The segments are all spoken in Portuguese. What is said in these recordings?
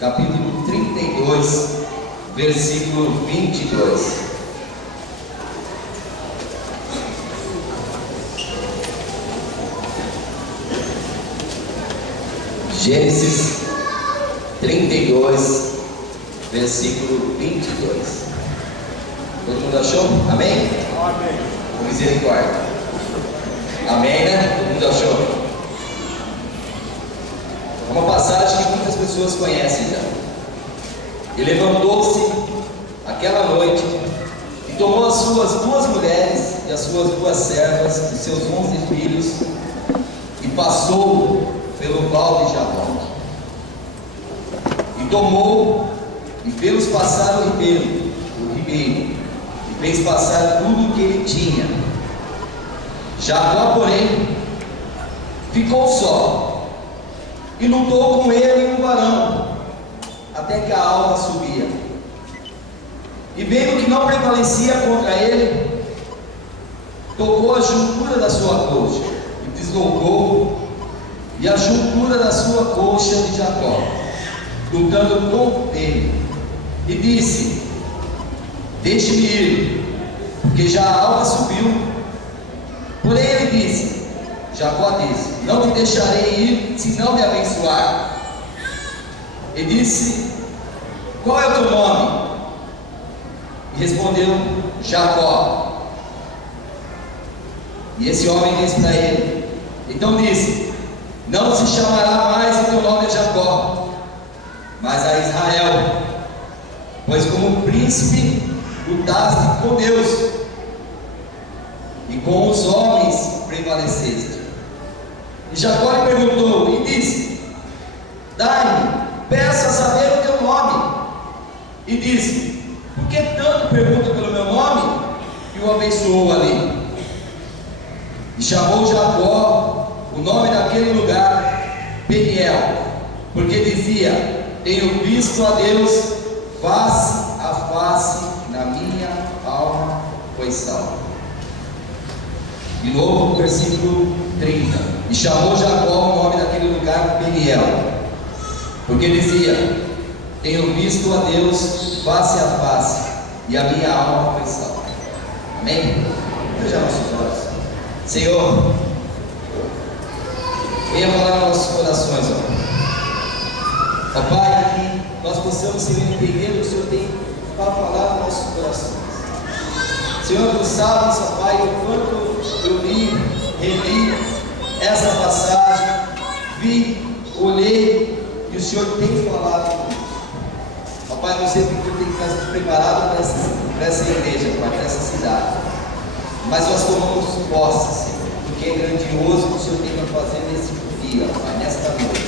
capítulo 32, versículo 22. Gênesis 32, versículo 22. Todo mundo achou? Amém? Amém. Com misericórdia. Amém, né? Todo mundo achou? É uma passagem que muitas pessoas conhecem já. E levantou-se aquela noite e tomou as suas 2 mulheres e as suas 2 servas e seus 11 filhos e passou pelo val de Jaboque. E tomou e fez passar o ribeiro, e fez passar tudo o que ele tinha. Jacó, porém, ficou só e lutou com ele um varão, até que a alva subia. E vendo que não prevalecia contra ele, tocou a juntura da sua coxa e deslocou e a juntura da sua coxa de Jacó, lutando com ele, e disse: deixe-me ir, porque já a alva subiu. Porém ele disse, Jacó disse: não te deixarei ir, se não me abençoar. E disse: qual é o teu nome? E respondeu: Jacó. E esse homem disse para ele, então disse: não se chamará mais o teu nome de Jacó, mas a Israel, pois como príncipe lutaste com Deus e com os homens prevaleceste. E Jacó lhe perguntou e disse: dai-me, peça saber o teu nome. E disse: por que tanto pergunta pelo meu nome? E o abençoou ali. E chamou Jacó o nome daquele lugar Peniel, porque dizia: tenho visto a Deus face a face, na minha alma foi salva. De novo, versículo 30. E chamou Jacó o nome daquele lugar Peniel, porque dizia: tenho visto a Deus face a face, e a minha alma foi salva. Amém? Veja nossos olhos. Senhor, venha falar nos nossos corações, ó Pai, que nós possamos, Senhor, entender o que o Senhor tem para falar nos nossos corações. Senhor, tu sabes, ó Pai, o quanto eu li, reli essa passagem, vi, olhei, e o Senhor tem falado comigo. Ó Pai, não sei porque tu tem que estar preparado para essa igreja, Pai, para essa cidade. Mas nós tomamos posse, Senhor, porque é grandioso o que o Senhor tem para fazer nesse dia, Pai, nesta noite.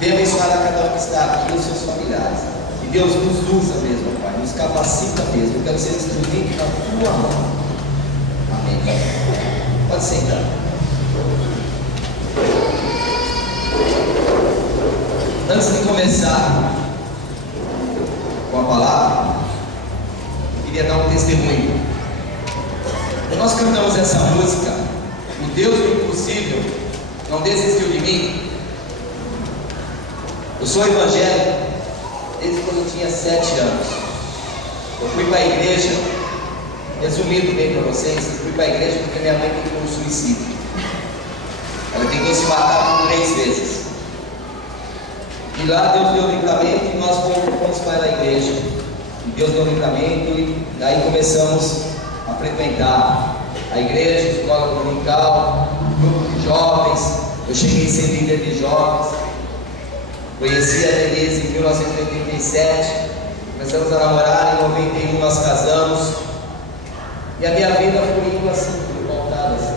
Venha abençoar a cada um que está aqui, os seus familiares. E Deus nos usa mesmo, Pai, nos capacita mesmo. Eu quero ser instrumento na tua mão. Amém. Pode sentar. Antes de começar com a palavra, eu queria dar um testemunho. Quando nós cantamos essa música, o Deus do impossível não desistiu de mim. Eu sou evangélico desde quando eu tinha 7 anos. Eu fui para a igreja, resumindo bem para vocês, eu fui para a igreja porque minha mãe tentou um suicídio. Ela tentou se matar por 3 vezes. E lá Deus deu livramento e nós fomos para a igreja. E Deus deu livramento e daí começamos a frequentar a igreja, escola dominical, grupo de jovens. Eu cheguei a ser líder de jovens. Conheci a Denise em 1987, começamos a namorar, em 91 nós casamos, e a minha vida foi indo assim, voltada assim.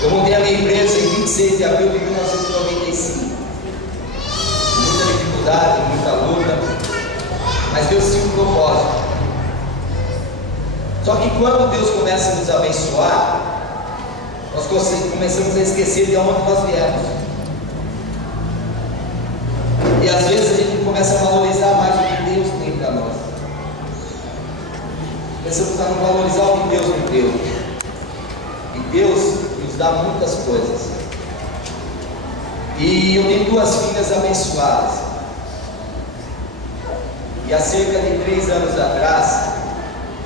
Eu montei a minha empresa em 26 de abril de 1995, muita dificuldade, muita luta, mas Deus tinha um propósito. Só que quando Deus começa a nos abençoar, nós começamos a esquecer de onde nós viemos. E às vezes a gente começa a valorizar mais o que Deus tem para nós. Começamos a não valorizar o que Deus nos deu. E Deus nos dá muitas coisas. E eu tenho 2 filhas abençoadas. E há cerca de 3 anos atrás,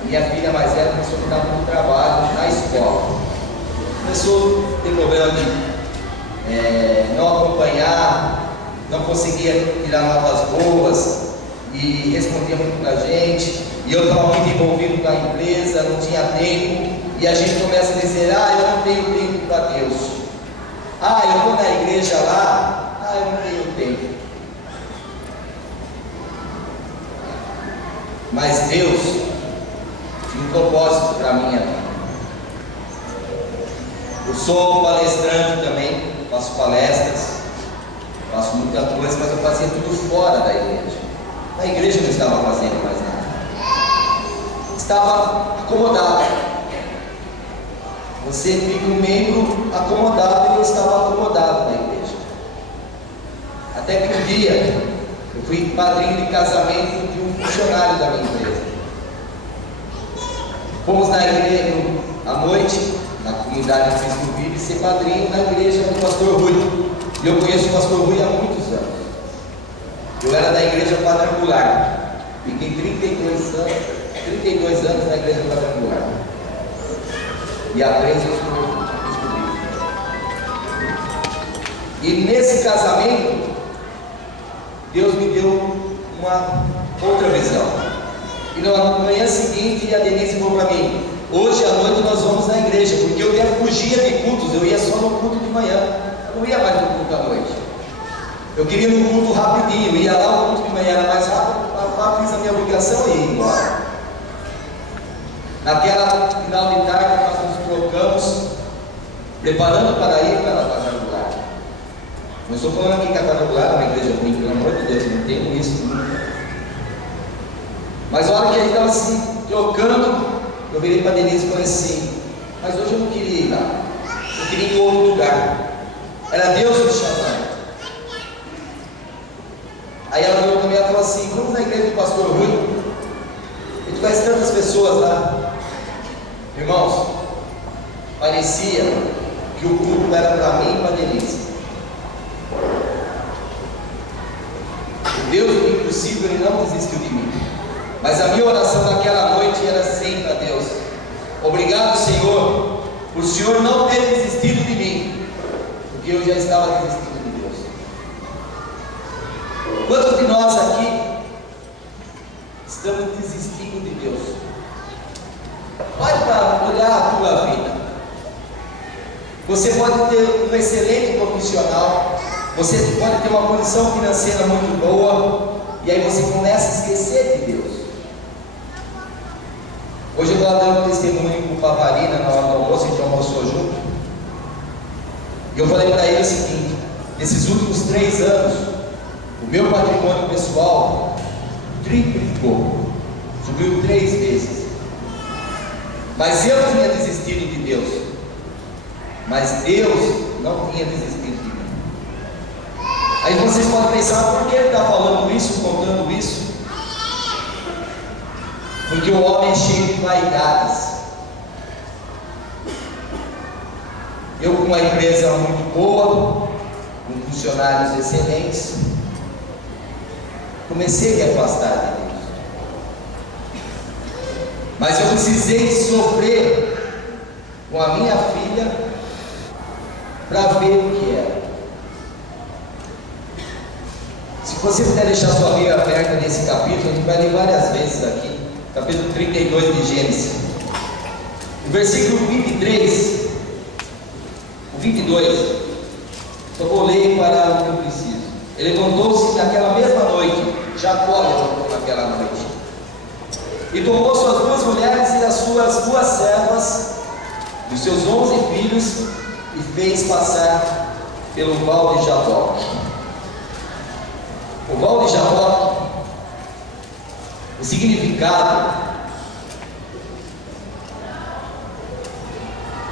minha filha mais velha começou a me dar muito trabalho na escola. Começou a ter problema de não acompanhar, não conseguia tirar notas boas e respondia muito pra gente. E eu estava muito envolvido com a empresa, não tinha tempo. E a gente começa a dizer: eu não tenho tempo para Deus. Eu vou na igreja lá, eu não tenho tempo. Mas Deus tinha um propósito para a minha vida. Eu sou palestrante também, faço palestras, faço muita coisa, mas eu fazia tudo fora da igreja. Na igreja eu não estava fazendo mais nada. Estava acomodado. Você fica um membro acomodado, e eu estava acomodado na igreja. Até que um dia eu fui padrinho de casamento de um funcionário da minha empresa. Fomos na igreja à noite, na comunidade de Cristo Vive, ser padrinho na igreja do pastor Rui. E eu conheço o pastor Rui há muitos anos. Eu era da igreja quadrangular. Fiquei 32 anos na igreja quadrangular. E há 3 eu estou descobrindo. E nesse casamento, Deus me deu uma outra visão. E na manhã seguinte, a Denise falou para mim: hoje à noite nós vamos na igreja, porque eu fugia de cultos, eu ia só no culto de manhã, eu não ia mais no culto à noite. Eu queria no culto rapidinho, eu ia lá, o culto de manhã era mais rápido, fiz a minha obrigação e ia embora. Naquela final de tarde nós nos trocamos, preparando para ir para a quadrangular. Não estou falando aqui que a quadrangular é uma igreja ruim, pelo amor de Deus, não tenho isso nunca. Mas a hora que a gente estava se trocando, eu virei para a Denise e falei assim: mas hoje eu não queria ir lá, eu queria ir em outro lugar, era Deus me chamando. Aí ela virou para mim e falou assim: vamos na igreja do pastor Rui, a gente conhece tantas pessoas lá. Irmãos, parecia que o culto era para mim e para a Denise. O Deus do impossível, Ele não desistiu de mim. Mas a minha oração naquela noite era sempre a Deus: obrigado, Senhor, por o Senhor não ter desistido de mim, porque eu já estava desistindo de Deus. Quantos de nós aqui estamos desistindo de Deus? Olha para olhar a tua vida. Você pode ter um excelente profissional, você pode ter uma condição financeira muito boa, e aí você começa a esquecer de Deus. Hoje eu estava dando testemunho com o Pavarina na hora do almoço, a gente almoçou junto. E eu falei para ele o seguinte: nesses últimos 3 anos, o meu patrimônio pessoal triplicou, subiu 3 vezes. Mas eu tinha desistido de Deus, mas Deus não tinha desistido de mim. Aí vocês podem pensar: por que ele está falando isso, contando isso? Porque o homem é cheio de vaidades. Eu, com uma empresa muito boa, com funcionários excelentes, comecei a me afastar de Deus. Mas eu precisei sofrer com a minha filha para ver o que era. Se você puder deixar sua Bíblia aberta nesse capítulo, a gente vai ler várias vezes aqui, capítulo 32 de Gênesis. O versículo 23, o 22, só vou ler para o que eu preciso. Ele levantou-se naquela mesma noite, Jacó levantou naquela noite, e tomou suas 2 mulheres e as suas 2 servas, e os seus 11 filhos, e fez passar pelo val de Jaboque. O val de Jaboque, o significado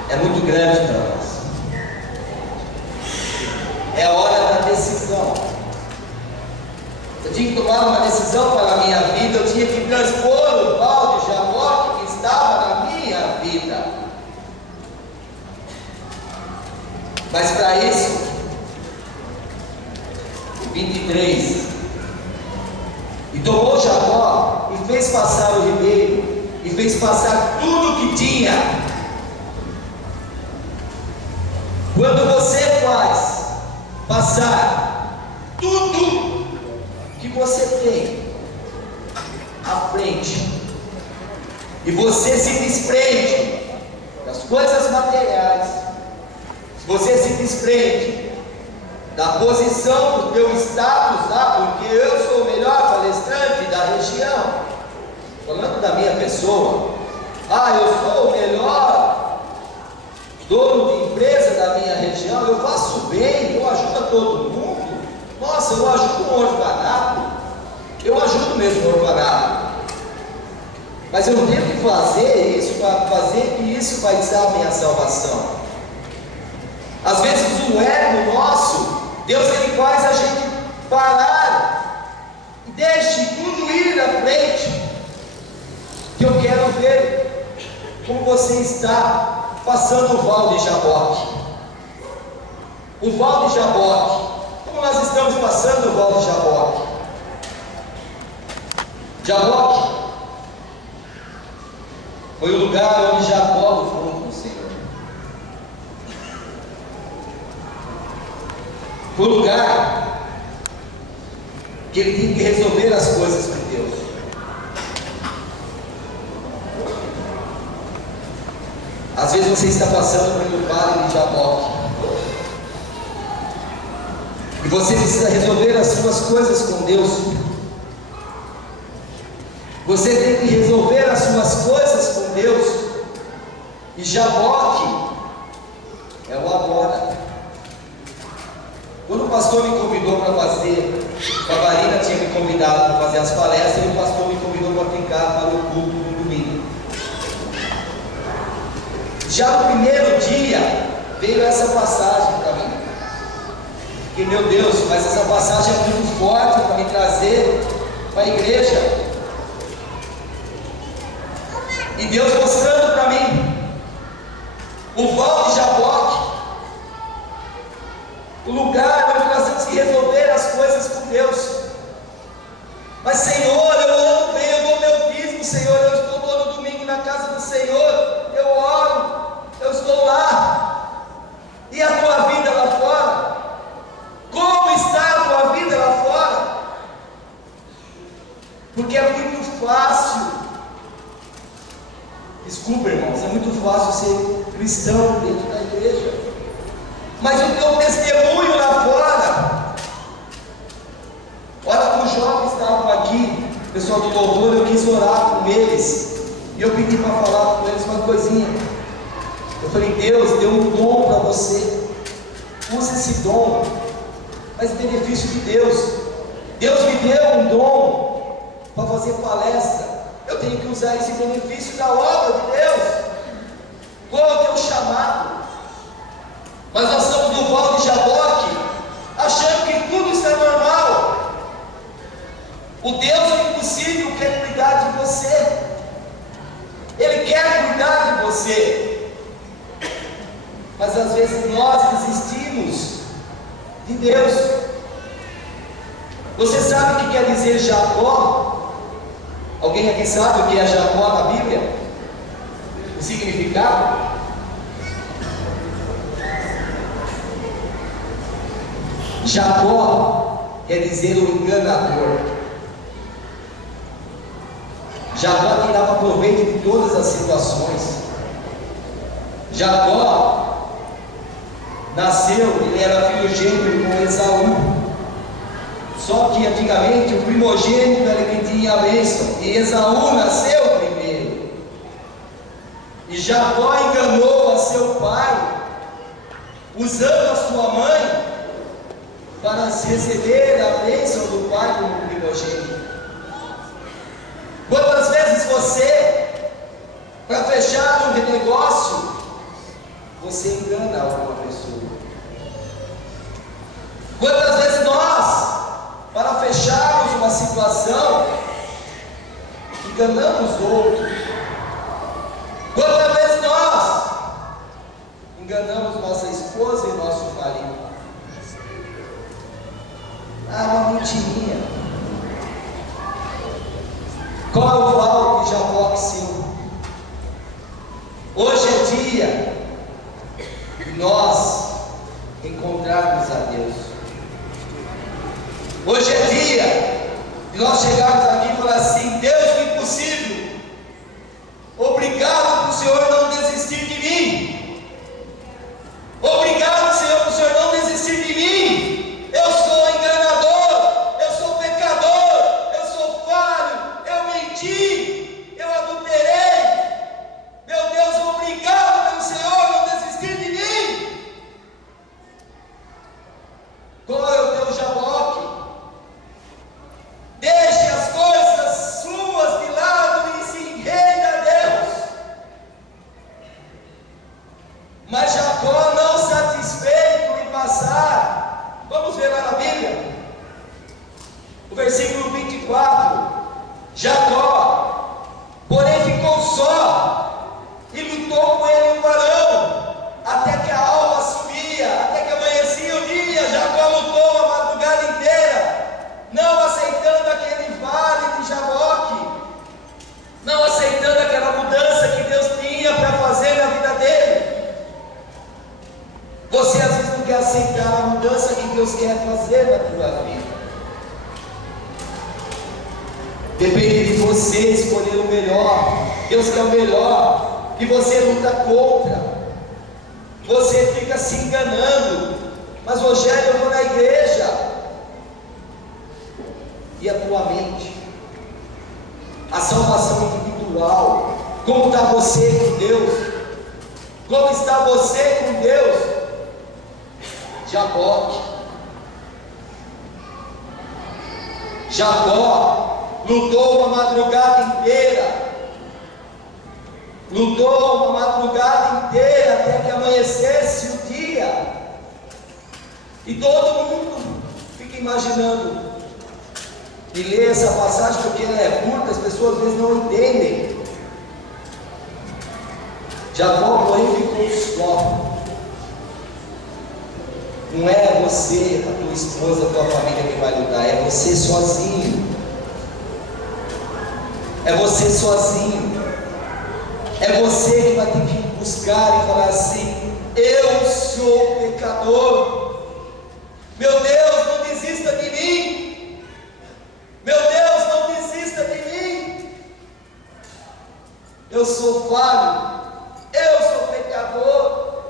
é muito grande para nós. É a hora da decisão. Eu tinha que tomar uma decisão para a minha vida, eu tinha que transpor o val de Jaboque que estava na minha vida. Mas para isso, 23. E tomou Jacó e fez passar o ribeiro, e fez passar tudo que tinha. Quando você faz passar tudo que você tem à frente, e você se desprende das coisas materiais, se você se desprende da posição do teu status, porque eu sou o melhor palestrante da região, falando da minha pessoa, eu sou o melhor dono de empresa da minha região, eu faço bem, eu ajudo a todo mundo, nossa, eu ajudo um orfanato, eu ajudo mesmo o orfanato, mas eu tenho que fazer isso para fazer que isso vai ser a minha salvação. Às vezes o ego nosso, Deus ele faz a gente parar e deixe tudo ir à frente, que eu quero ver como você está passando o Val de Jaboque. O Val de Jaboque, como nós estamos passando o Val de Jaboque? Jaboque foi o lugar onde Jacó lutou com o Senhor. Foi o lugar que ele tinha que resolver as coisas com Deus. Às vezes você está passando pelo vale de Jaboque e você precisa resolver as suas coisas com Deus. Você tem que resolver as suas coisas com Deus. E Jaboque é o agora. Quando o pastor me convidou para fazer, a Marina tinha me convidado para fazer as palestras, e o pastor me convidou para ficar para o culto no domingo. Já no primeiro dia veio essa passagem para mim. Que meu Deus, mas essa passagem é muito forte para me trazer para a igreja. E Deus mostrando para mim o Val de Jaboque, o lugar onde nós temos que resolver as coisas com Deus. Mas Senhor, eu ando bem, eu dou meu dízimo, Senhor, eu estou todo domingo na casa do Senhor, eu oro, eu estou lá. E a tua vida lá fora? Como está a tua vida lá fora? Porque é muito fácil, desculpa irmãos, é muito fácil ser cristão dentro da igreja, mas o teu testemunho lá fora. Olha, os jovens estavam aqui, o pessoal do louvor, eu quis orar com eles, e eu pedi para falar com eles uma coisinha. Eu falei, Deus deu um dom para você, use esse dom, mas benefício de Deus. Deus me deu um dom para fazer palestra, eu tenho que usar esse benefício da obra de Deus. Qual é o teu chamado? Mas nós estamos no Val de Jaboque, achando que tudo está normal. O Deus do impossível quer cuidar de você, Ele quer cuidar de você, mas às vezes nós desistimos de Deus. Você sabe o que quer dizer Jacó? Alguém aqui sabe o que é Jacó na Bíblia? O significado? Jacó quer dizer o enganador. Jacó tirava proveito de todas as situações. Jacó nasceu, ele era filogênito com Esaú. Só que antigamente o primogênito era quem tinha a bênção, e Esaú nasceu primeiro. E Jacó enganou a seu pai, usando a sua mãe para receber a bênção do pai como primogênito. Quantas vezes você, para fechar um negócio, você engana alguma pessoa? Quantas vezes nós, para fecharmos uma situação, enganamos outros? Quantas vezes nós enganamos nossa esposa e nosso marido? mentirinha. Qual é o val que Jacó seu? Hoje é dia de nós encontrarmos a Deus. Hoje é dia de nós chegarmos aqui e falar assim: Deus, o impossível, obrigado por o Senhor não desistir de mim. Obrigado, Senhor, por o Senhor não desistir de mim. Eu sou enganador, eu sou pecador, eu sou falho, eu menti, eu adulterei. Meu Deus, obrigado pelo Senhor não desistir de mim. Qual é o teu jaboque? Deixe as coisas suas de lado e se renda a Deus. Mas Jacó, não satisfeito em passar, vamos ver lá na Bíblia, o versículo 24. Jacó, porém, ficou só e lutou com ele um varão, até que a alva subia, até que amanhecia o dia. Jacó lutou a madrugada inteira, não aceitando aquele vale de Jaboque, não aceitando aquela mudança que Deus tinha para fazer na vida dele. Você às vezes não quer aceitar a mudança que Deus quer fazer na tua vida. Depende de você escolher o melhor. Deus quer o melhor e você luta contra. Você fica se enganando. Mas Rogério, eu vou na igreja. E a tua mente? A salvação individual. Como está você com Deus? Como está você com Deus? Jacó lutou uma madrugada inteira. Lutou uma madrugada inteira até que amanhecesse o dia. E todo mundo fica imaginando e lê essa passagem porque ela é curta, as pessoas às vezes não entendem. Jacó, porém, ficou só. Não é você, a tua esposa, a tua família que vai lutar, é você sozinho. É você sozinho. É você que vai ter que buscar e falar assim: eu sou pecador. Meu Deus, não desista de mim. Meu Deus, não desista de mim. Eu sou falho. Eu sou pecador.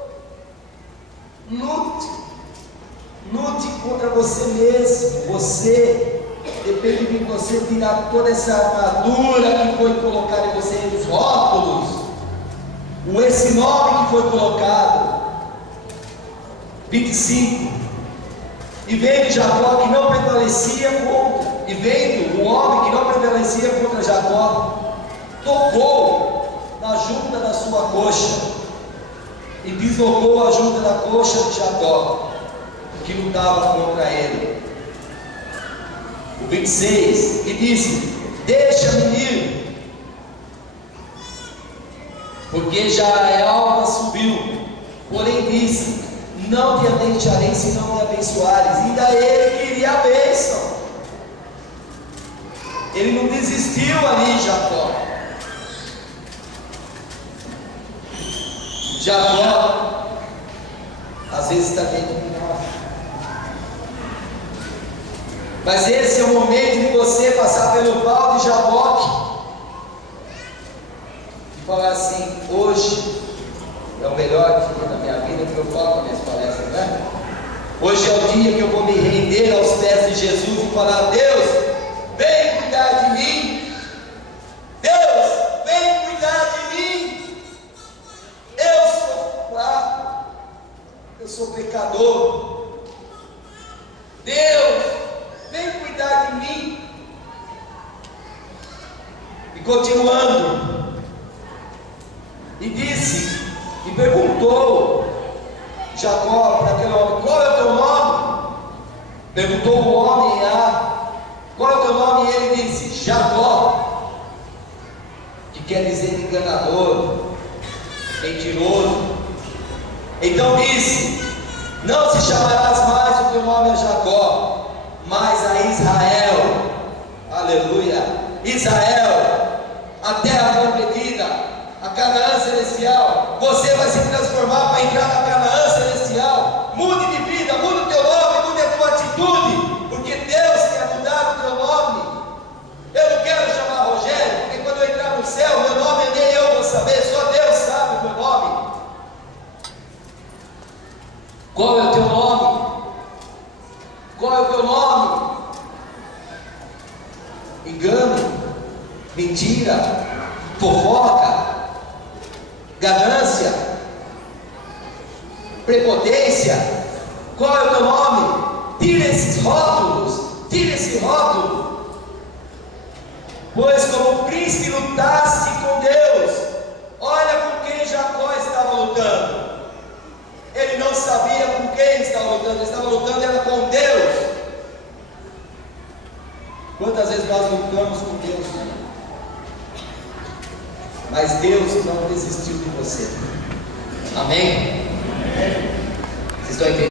Lute contra você mesmo. Você, depende de você tirar toda essa armadura que foi colocada em você, os rótulos, esse nome que foi colocado. 25. E vendo Jacó que não prevalecia contra, e vendo um homem que não prevalecia contra Jacó, tocou na junta da sua coxa e deslocou a junta da coxa de Jacó, que lutava contra ele. O 26, e disse: deixa-me ir, porque já a alva subiu. Porém disse: não te deixarei se não me abençoares. Ainda ele queria a bênção. Ele não desistiu ali, Jacó. Jacó às vezes está dentro de nós. Mas esse é o momento de você passar pelo pau de Jaboque e falar assim: hoje é o melhor dia da minha vida, que eu falo nas minhas palestras, né? Hoje é o dia que eu vou me render aos pés de Jesus e falar: Deus, vem cuidar de mim. Deus, vem cuidar de mim. Eu sou fraco, eu sou pecador. Deus, vem cuidar de mim. E continuando, e disse, e perguntou Jacó para aquele homem: qual é o teu nome? Perguntou o homem qual é o teu nome? E ele disse: Jacó, que quer dizer enganador, mentiroso. Então disse: não se chamarás mais, o teu nome é Jacó, mas a Israel Israel, a terra prometida, a Canaã celestial. Você vai se transformar para entrar na Canaã celestial. Mude de vida, mude o teu nome, mude a tua atitude, porque Deus quer mudar o teu nome. Eu não quero chamar Rogério, porque quando eu entrar no céu, meu nome nem eu vou saber, só Deus sabe o meu nome. Qual é o teu nome? Qual é o teu nome? Engano, mentira, fofoca, ganância, prepotência. Qual é o teu nome? Tira esses rótulos, tira esse rótulo. Pois como o príncipe lutasse com Deus, olha com quem Jacó estava lutando. Ele não sabia com quem estava lutando, ele estava lutando era com Deus. Quantas vezes nós lutamos com Deus, mas Deus não desistiu de você. Amém? Vocês estão entendendo?